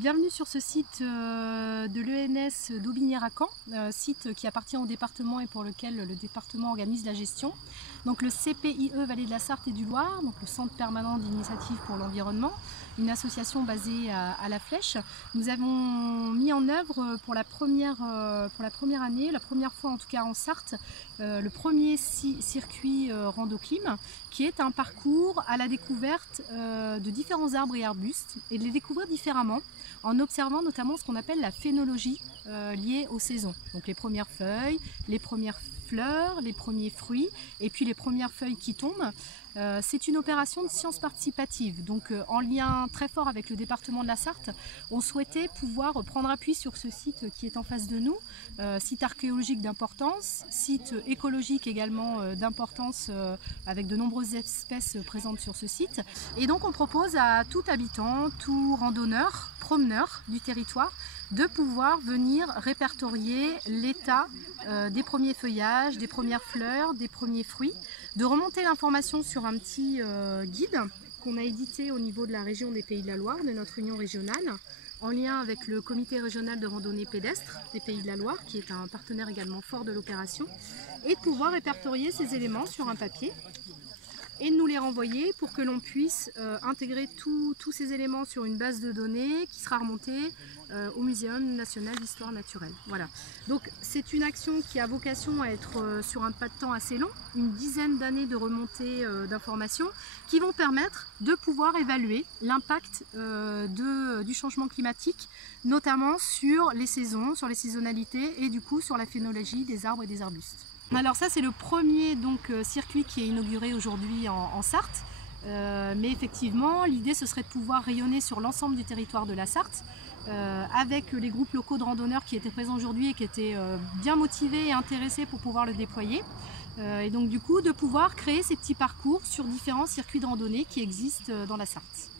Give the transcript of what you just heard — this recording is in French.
Bienvenue sur ce site de l'ENS d'Aubigné-Racan, site qui appartient au département et pour lequel le département organise la gestion. Donc le CPIE Vallée de la Sarthe et du Loir, donc le Centre permanent d'initiative pour l'environnement, une association basée à La Flèche. Nous avons mis en œuvre pour la première année, la première fois en tout cas en Sarthe, le premier circuit rando-clim, qui est un parcours à la découverte de différents arbres et arbustes et de les découvrir différemment, en observant notamment ce qu'on appelle la phénologie liée aux saisons. Donc les premières feuilles, les premières fleurs, les premiers fruits et puis les premières feuilles qui tombent. C'est une opération de science participative, donc en lien très fort avec le département de la Sarthe. On souhaitait pouvoir prendre appui sur ce site qui est en face de nous, site archéologique d'importance, site écologique également d'importance avec de nombreuses espèces présentes sur ce site. Et donc on propose à tout habitant, tout randonneur, promeneur du territoire de pouvoir venir répertorier l'état des premiers feuillages, des premières fleurs, des premiers fruits, de remonter l'information sur un petit guide qu'on a édité au niveau de la région des Pays de la Loire, de notre union régionale, en lien avec le comité régional de randonnée pédestre des Pays de la Loire, qui est un partenaire également fort de l'opération, et de pouvoir répertorier ces éléments sur un papier et de nous les renvoyer pour que l'on puisse intégrer tous ces éléments sur une base de données qui sera remontée au Muséum national d'histoire naturelle. Voilà. Donc c'est une action qui a vocation à être sur un pas de temps assez long, une dizaine d'années de remontée d'informations qui vont permettre de pouvoir évaluer l'impact du changement climatique, notamment sur les saisons, sur les saisonnalités et du coup sur la phénologie des arbres et des arbustes. Alors ça c'est le premier circuit qui est inauguré aujourd'hui en Sarthe, mais effectivement l'idée ce serait de pouvoir rayonner sur l'ensemble du territoire de la Sarthe avec les groupes locaux de randonneurs qui étaient présents aujourd'hui et qui étaient bien motivés et intéressés pour pouvoir le déployer. Et donc du coup de pouvoir créer ces petits parcours sur différents circuits de randonnée qui existent dans la Sarthe.